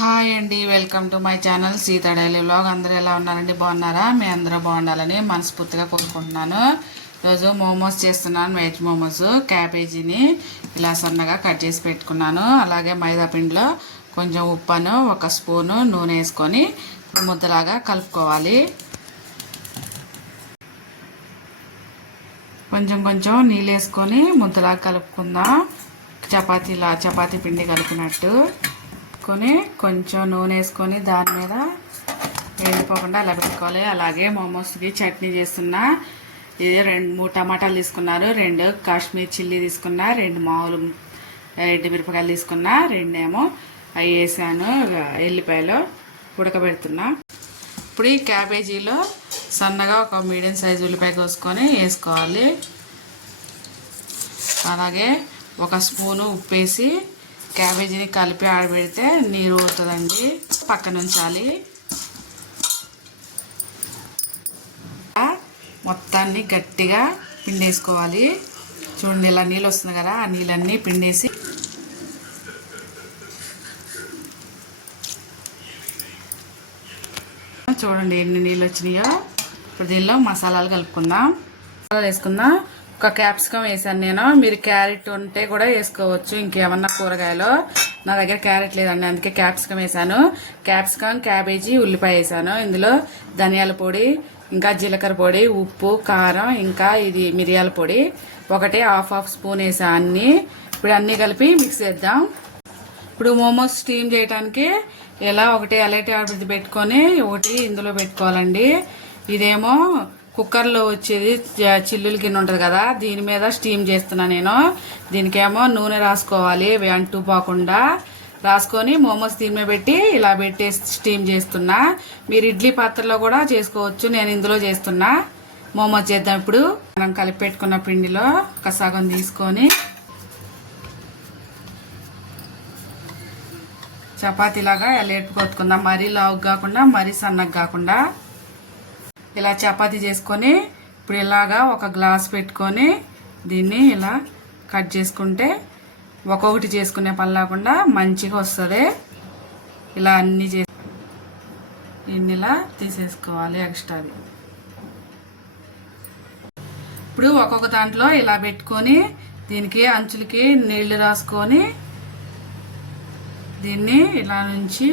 Hi అండి, welcome to my channel Sita daily vlog. అందరూ ఎలా ఉన్నారండి? బాగున్నారా? మీ అందరూ బాగుండాలని మనస్ఫూర్తిగా కోరుకుంటున్నాను. ఈరోజు మోమోస్ చేస్తున్నాను. వెజ్ మోమోస్. క్యాబేజీని ఇలా సన్నగా కట్ చేసి పెట్టుకున్నాను. అలాగే మైదా పిండిలో కొంచెం ఉప్పును, ఒక స్పూను నూనె వేసుకొని ముద్దలాగా కలుపుకోవాలి. కొంచెం కొంచెం నీళ్ళు వేసుకొని ముద్దలాగా కలుపుకుందాం. చపాతీ పిండి కలిపినట్టు కొంచెం నూనె వేసుకొని దాని మీద వేడిపోకుండా అలా పెట్టుకోవాలి. అలాగే మోమోస్కి చట్నీ చేస్తున్నా. ఇది 2-3 టమాటాలు తీసుకున్నారు, 2 కాశ్మీర్ చిల్లీ తీసుకున్నా, 2 మామూలు ఎండు మిరపకాయలు తీసుకున్నా, 2 ఏమో అవి వేసాను. ఎల్లిపాయలు ఉడకబెడుతున్నా. ఇప్పుడు ఈ క్యాబేజీలో సన్నగా ఒక మీడియం సైజు ఉల్లిపాయ కోసుకొని వేసుకోవాలి. అలాగే ఒక స్పూను ఉప్పు వేసి క్యాబేజీని కలిపి ఆడబెడితే నీరు అవుతుందండి. పక్కన ఉంచాలి. మొత్తాన్ని గట్టిగా పిండేసుకోవాలి. చూడండి, ఇలా నీళ్ళు వస్తుంది కదా, ఆ నీళ్ళన్నీ పిండేసి చూడండి ఎన్ని నీళ్ళు వచ్చినాయో. ఇప్పుడు దీనిలో మసాలాలు కలుపుకుందాం. మసాలాలు వేసుకుందాం. ఒక క్యాప్సికమ్ వేసాను నేను. మీరు క్యారెట్ ఉంటే కూడా వేసుకోవచ్చు, ఇంకేమన్నా కూరగాయలు. నా దగ్గర క్యారెట్ లేదండి, అందుకే క్యాప్సికమ్ వేసాను. క్యాప్సికమ్, క్యాబేజీ, ఉల్లిపాయ వేసాను. ఇందులో ధనియాల పొడి, ఇంకా జీలకర్ర పొడి, ఉప్పు, కారం, ఇంకా ఇది మిరియాల పొడి ఒకటి హాఫ్ స్పూన్ వేసా అన్నీ. ఇప్పుడు అన్నీ కలిపి మిక్స్ చేద్దాం. ఇప్పుడు మోమోస్ స్టీమ్ చేయడానికి ఇలా ఒకటి ఎలైట్ ఆడబెట్టి పెట్టుకొని ఒకటి ఇందులో పెట్టుకోవాలండి. ఇదేమో కుక్కర్లో వచ్చేది చిల్లుల గిన్నె ఉంటుంది కదా, దీని మీద స్టీమ్ చేస్తున్నా నేను. దీనికేమో నూనె రాసుకోవాలి, అంటూ పోకుండా రాసుకొని మోమోస్ దీని మీద పెట్టి ఇలా పెట్టేసి స్టీమ్ చేస్తున్నా. మీరు ఇడ్లీ పాత్రలో కూడా చేసుకోవచ్చు, నేను ఇందులో చేస్తున్నా. మోమోస్ చేద్దాం. ఇప్పుడు మనం కలిపి పెట్టుకున్న పిండిలో ఒక సగం తీసుకొని చపాతీలాగా ఎలేట్ కొట్టుకుందాం. మరీ లావుగా కాకుండా మరీ సన్నగా కాకుండా ఇలా చపాతీ చేసుకొని ఇప్పుడు ఇలాగా ఒక గ్లాస్ పెట్టుకొని దీన్ని ఇలా కట్ చేసుకుంటే ఒక్కొక్కటి చేసుకునే పని లేకుండా మంచిగా వస్తుంది. ఇలా అన్నీ దీన్ని ఇలా తీసేసుకోవాలి ఎక్స్ట్రాది. ఇప్పుడు ఒక్కొక్క దాంట్లో ఇలా పెట్టుకొని దీనికి అంచులకి నీళ్లు రాసుకొని దీన్ని ఇలా నుంచి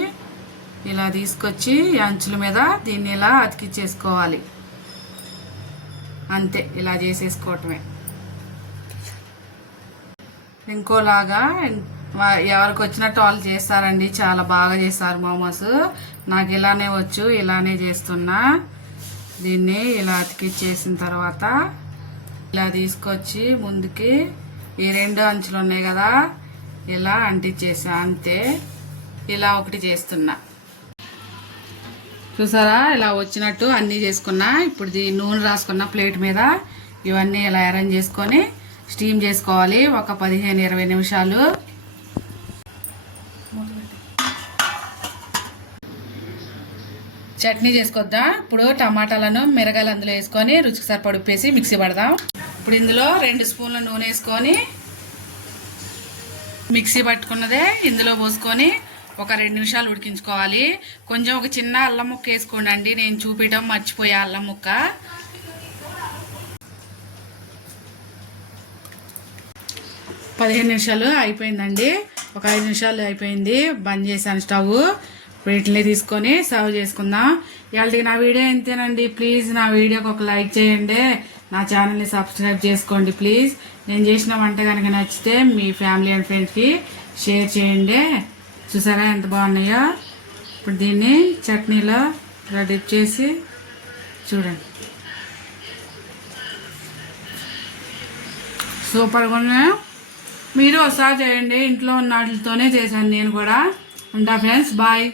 ఇలా తీసుకొచ్చి అంచుల మీద దీన్ని ఇలా అతికిచ్చేసుకోవాలి. అంతే, ఇలా చేసేసుకోవటమే. ఇంకోలాగా ఎవరికి వచ్చినట్టు వాళ్ళు చేస్తారండి, చాలా బాగా చేస్తారు మోమోస్. నాకు ఇలానే వచ్చు, ఇలానే చేస్తున్నా. దీన్ని ఇలా అతికిచ్చేసిన తర్వాత ఇలా తీసుకొచ్చి ముందుకి ఈ 2 అంచులు ఉన్నాయి కదా, ఇలా అంటించేసా. అంతే, ఇలా ఒకటి చేస్తున్నా. చూసారా, ఇలా వచ్చినట్టు అన్నీ చేసుకున్నా. ఇప్పుడు నూనె రాసుకున్న ప్లేట్ మీద ఇవన్నీ ఇలా అరేంజ్ చేసుకొని స్టీమ్ చేసుకోవాలి ఒక 15-20 నిమిషాలు. చట్నీ చేసుకొద్దాం. ఇప్పుడు టమాటాలను, మిరగాయలు అందులో వేసుకొని రుచికి సరిపడి ఉప్పేసి మిక్సీ పడదాం. ఇప్పుడు ఇందులో 2 స్పూన్ల నూనె వేసుకొని మిక్సీ పట్టుకున్నదే ఇందులో పోసుకొని ఒక 2 నిమిషాలు ఉడికించుకోవాలి. కొంచెం ఒక చిన్న అల్లం ముక్క వేసుకోండి. నేను చూపించడం మర్చిపోయా అల్లం ముక్క. 15 నిమిషాలు అయిపోయిందండి. ఒక 5 నిమిషాలు అయిపోయింది. బంద్ చేశాను స్టవ్. వీటిని తీసుకొని సర్వ్ చేసుకుందాం. ఇవాళకి నా వీడియో ఎంతేనండి. ప్లీజ్ నా వీడియోకి ఒక లైక్ చేయండి. నా ఛానల్ని సబ్స్క్రైబ్ చేసుకోండి ప్లీజ్. నేను చేసిన వంట కనుక నచ్చితే మీ ఫ్యామిలీ అండ్ ఫ్రెండ్స్కి షేర్ చేయండి. చూసారా ఎంత బాగున్నాయో. ఇప్పుడు దీన్ని చట్నీలో డిప్ చేసి చూడండి, సూపర్గా ఉన్నాయి. మీరు ఒకసారి చేయండి. ఇంట్లో ఉన్న వాటితోనే చేశాను నేను కూడా. ఉంటా ఫ్రెండ్స్, బాయ్.